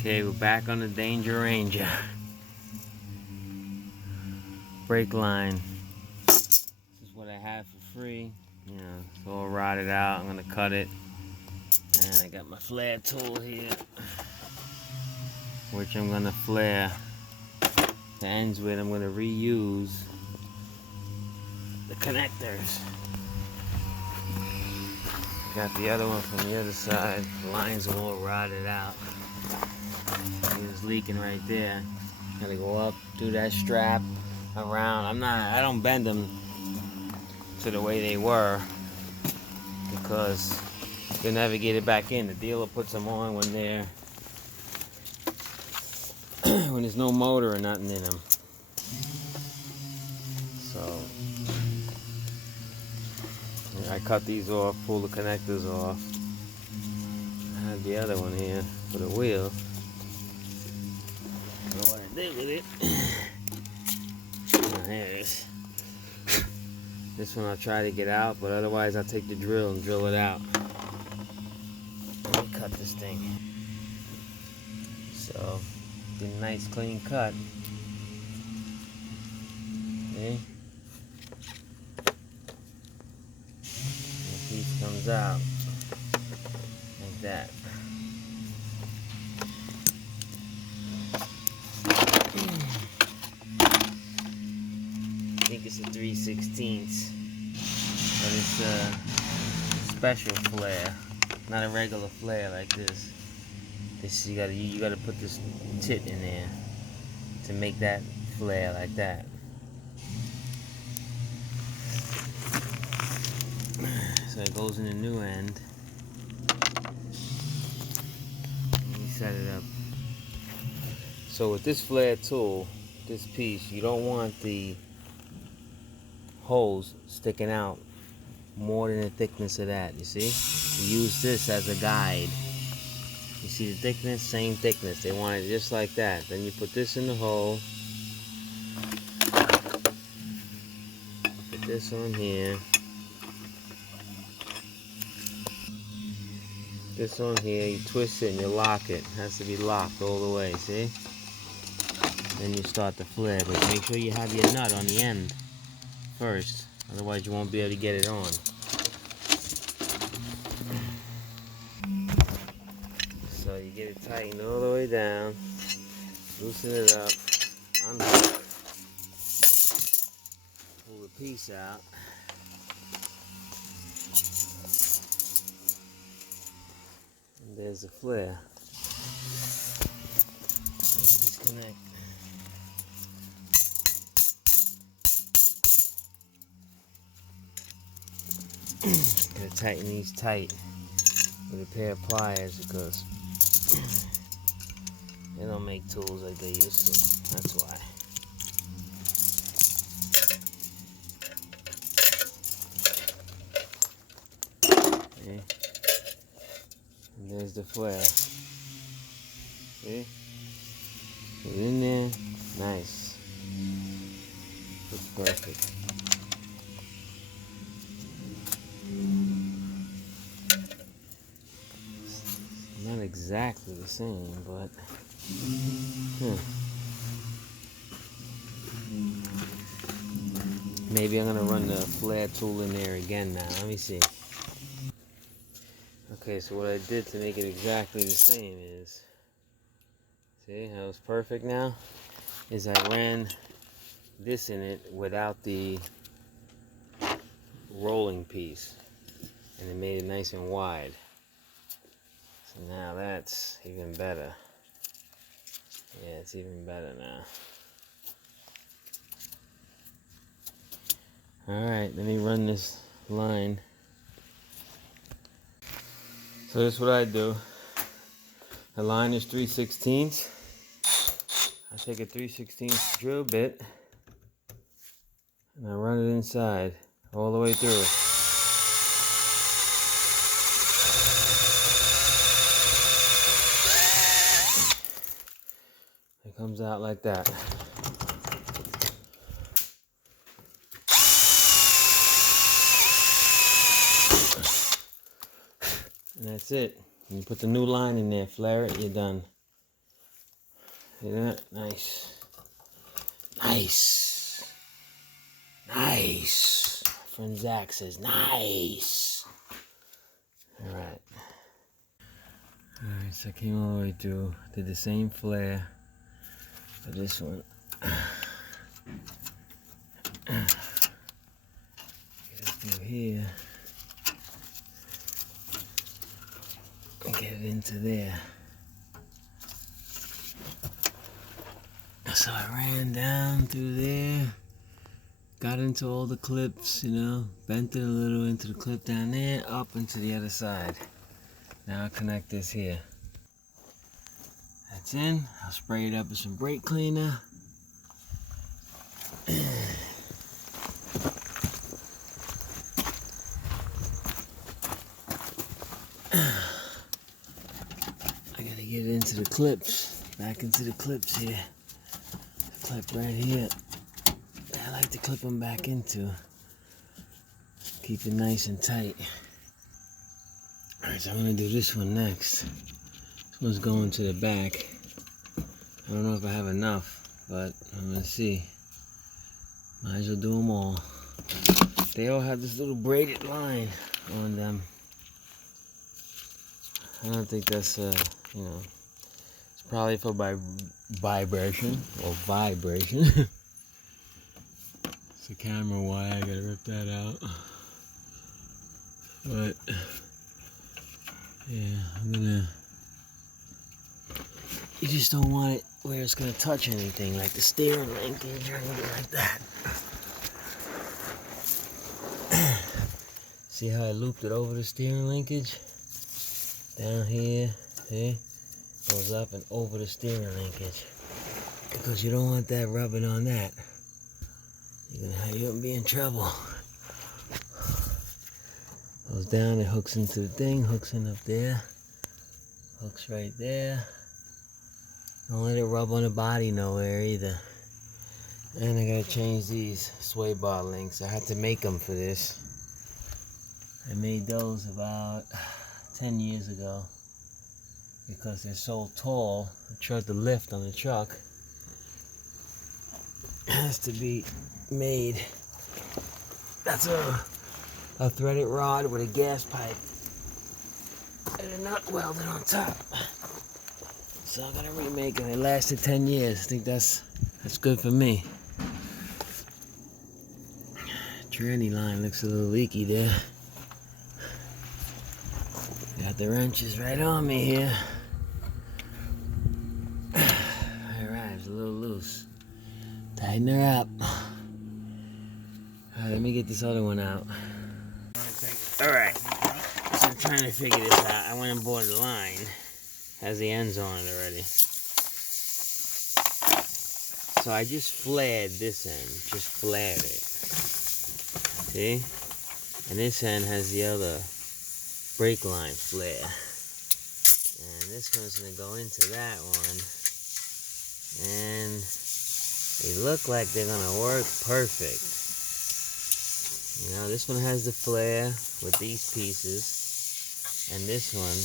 Okay, we're back on the Danger Ranger. Brake line. This is what I have for free. You know, it's all rotted out. I'm gonna cut it. And I got my flare tool here, which I'm gonna flare the ends with. I'm gonna reuse the connectors. Got the other one from the other side. The lines are all rotted out. It was leaking right there. Gotta go up, do that strap around. I don't bend them to the way they were because you'll never get it back in. The dealer puts them on when they're when there's no motor or nothing in them. So I cut these off, pull the connectors off. I have the other one here for the wheel. I don't know what I did with it. Oh, there it is. This one I'll try to get out, but otherwise I'll take the drill and drill it out. Let me cut this thing. So, get a nice clean cut. Okay. The piece comes out like that. I think it's a 3/16, but it's a special flare, not a regular flare like this. This you gotta put this tip in there to make that flare like that. So it goes in the new end. Let me set it up. So with this flare tool, this piece, you don't want the holes sticking out more than the thickness of that, you see? You use this as a guide. You see the thickness? Same thickness. They want it just like that. Then you put this in the hole. Put this on here. This on here. You twist it and you lock it. It has to be locked all the way, see? Then you start the flare, but make sure you have your nut on the end first. Otherwise you won't be able to get it on. So you get it tightened all the way down, loosen it up, unhook, pull the piece out, and there's the flare. Disconnect. Gotta tighten these tight with a pair of pliers because they don't make tools like they used to. That's why. Okay. And there's the flare. See? Put it in there. Nice. Looks perfect. Not exactly the same, but maybe I'm gonna run the flare tool in there again now. Let me see. Okay, so what I did to make it exactly the same is, see how it's perfect now? Is I ran this in it without the rolling piece, and it made it nice and wide. So now that's even better. Yeah, it's even better now. Alright, let me run this line. So this is what I do. The line is 3/16. I take a 3/16 drill bit and I run it inside all the way through. It comes out like that. And that's it. You put the new line in there, flare it, you're done. See that? Nice. Nice. Nice. My friend Zach says nice. Alright. Alright, so I came all the way through. Did the same flare for this one. Get it through here. And get it into there. So I ran down through there, got into all the clips, you know, bent it a little into the clip down there, up into the other side. Now I'll connect this here. That's in. I'll spray it up with some brake cleaner. I gotta get it into the clips, back into the clips here. Clip right here. I like to clip them back into. Keep it nice and tight. Alright, so I'm gonna do this one next. This one's going to the back. I don't know if I have enough, but I'm gonna see. Might as well do them all. They all have this little braided line on them. I don't think that's, you know, it's probably for vibration or vibration. It's a camera wire, I gotta rip that out. But yeah, I'm gonna, you just don't want it where it's gonna touch anything, like the steering linkage or anything like that. See how I looped it over the steering linkage? Down here, see? Goes up and over the steering linkage. Because you don't want that rubbing on that. You're gonna be in trouble. Goes down, it hooks into the thing, hooks in up there. Hooks right there. Don't let it rub on the body nowhere either. And I gotta change these sway bar links. I had to make them for this. I made those about 10 years ago because they're so tall. The lift on the truck has to be made. That's a threaded rod with a gas pipe and a nut welded on top. So I'm gonna remake it. It lasted 10 years. I think that's good for me. Tranny line looks a little leaky there. Got the wrenches right on me here. Alright, it's a little loose. Tighten her up. Alright, let me get this other one out. Alright, so I'm trying to figure this out. I went and bought the line. Has the ends on it already. So I just flared this end. Just flared it. See? And this end has the other brake line flare. And this one's going to go into that one. And they look like they're going to work perfect. You know, this one has the flare with these pieces. And this one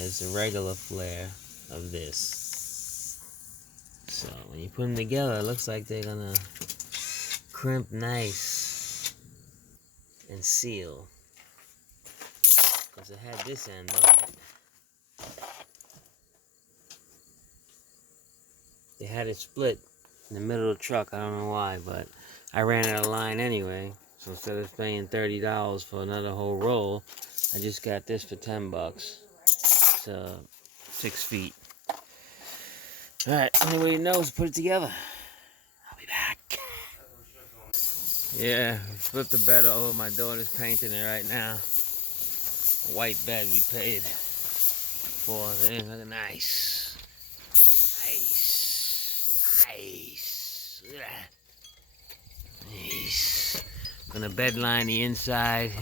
has the regular flare of this. So when you put them together, it looks like they're going to crimp nice and seal. Because it had this end on it. They had it split in the middle of the truck. I don't know why, but I ran out of line anyway. So instead of paying $30 for another whole roll, I just got this for 10 bucks. It's 6 feet. Alright, anybody knows, put it together. I'll be back. Yeah, flipped the bed over. My daughter's painting it right now. White bed we paid for. It look nice. Nice. Nice. Nice. Gonna bed line the inside.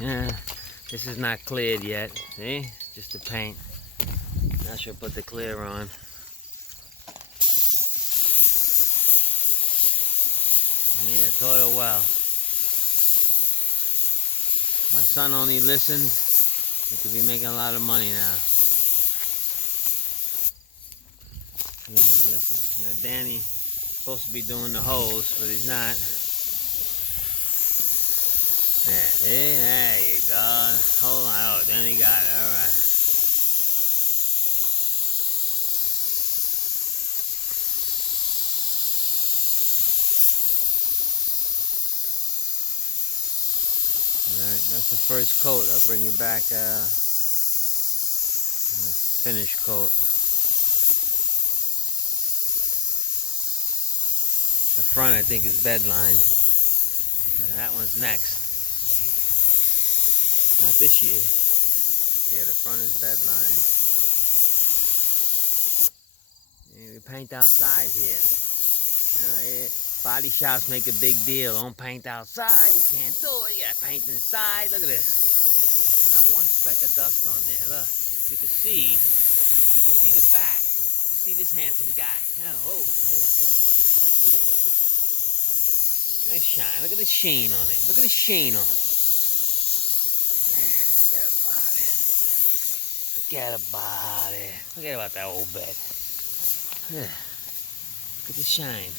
This is not cleared yet. See? Just the paint. Now she'll put the clear on. Yeah, taught her well. My son only listened. He could be making a lot of money now. You don't want to listen. Now, Danny supposed to be doing the hose, but he's not. There you go. Hold on. Oh, Danny got it. All right. Alright, that's the first coat. I'll bring you back the finished coat. The front, I think, is bed lined. And that one's next. Not this year. Yeah, the front is bed lined. Yeah, we paint outside here. You know, body shops make a big deal. Don't paint outside. You can't do it. You gotta paint inside. Look at this. Not one speck of dust on there. Look, you can see the back. You see this handsome guy. Oh. Look at the shine. Look at the sheen on it. Look at the sheen on it. Forget about it. Forget about it. Forget about that old bed. Yeah. Look at the shine.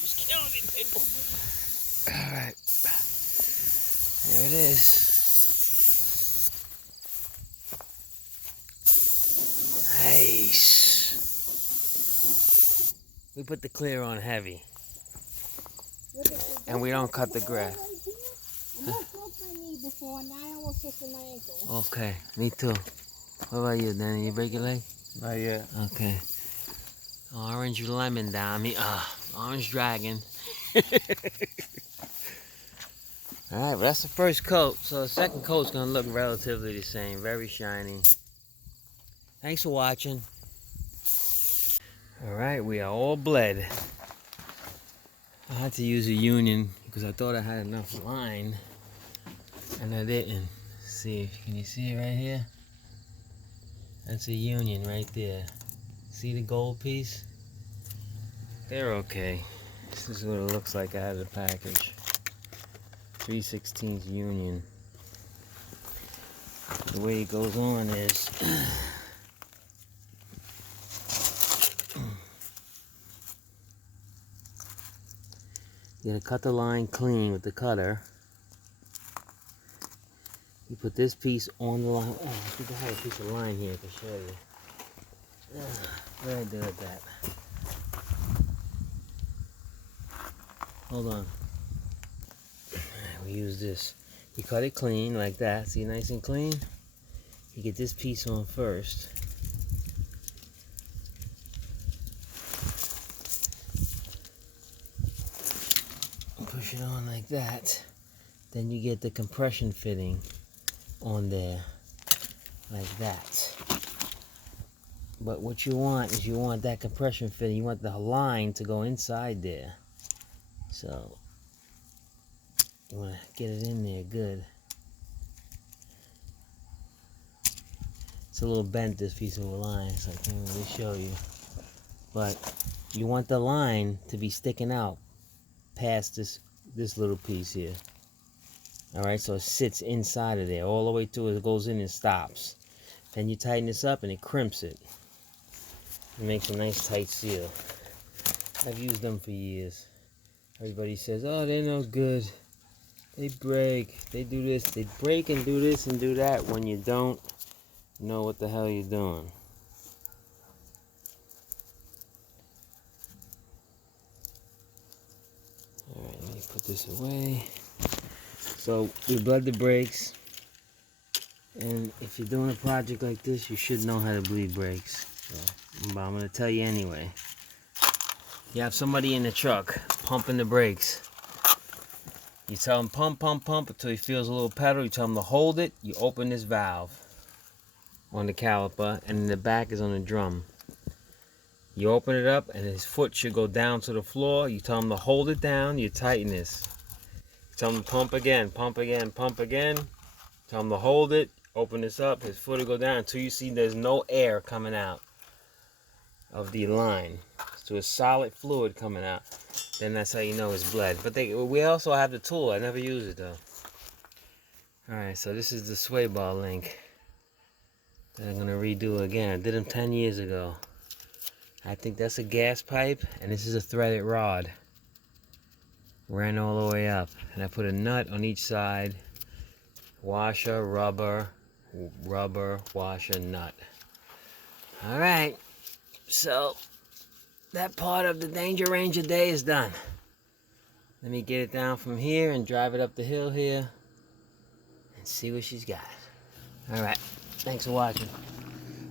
Just killing me, people. All right. There it is. Nice. We put the clear on heavy. And we don't cut the grass. Okay, me too. What about you, Danny? You break your leg? Not yet. Okay. Orange lemon down me. Orange dragon. Alright, well that's the first coat. So the second coat's gonna look relatively the same. Very shiny. Thanks for watching. Alright, we are all bled. I had to use a union because I thought I had enough line. And I didn't. See, can you see it right here? That's a union right there. See the gold piece? They're okay. This is what it looks like out of the package. 3/16 union. The way it goes on is you're gonna cut the line clean with the cutter. You put this piece on the line. Oh, I think I had a piece of line here to show you. What did I do with that? Hold on. We use this. You cut it clean like that. See, nice and clean? You get this piece on first. Push it on like that. Then you get the compression fitting on there like that. But what you want is you want that compression fitting. You want the line to go inside there. So you want to get it in there good. It's a little bent, this piece of line, so I can't really show you. But you want the line to be sticking out past this little piece here. Alright, so it sits inside of there all the way to it goes in and stops. Then you tighten this up and it crimps it. It makes a nice tight seal. I've used them for years. Everybody says, oh, they're no good. They break. They do this. They break and do this and do that when you don't know what the hell you're doing. Alright, let me put this away. So we bled the brakes. And if you're doing a project like this, you should know how to bleed brakes. So, but I'm going to tell you anyway. You have somebody in the truck pumping the brakes. You tell him pump, pump, pump until he feels a little pedal. You tell him to hold it. You open this valve on the caliper, and the back is on the drum. You open it up, and his foot should go down to the floor. You tell him to hold it down. You tighten this. You tell him to pump again, pump again, pump again. Tell him to hold it. Open this up. His foot will go down until you see there's no air coming out of the line. So a solid fluid coming out. Then that's how you know it's bled. But we also have the tool. I never use it though. Alright, so this is the sway bar link that I'm gonna redo again. I did them 10 years ago. I think that's a gas pipe, and this is a threaded rod. Ran all the way up, and I put a nut on each side. Washer, rubber, washer, nut. Alright, so that part of the Danger Ranger day is done. Let me get it down from here and drive it up the hill here and see what she's got. Alright, thanks for watching.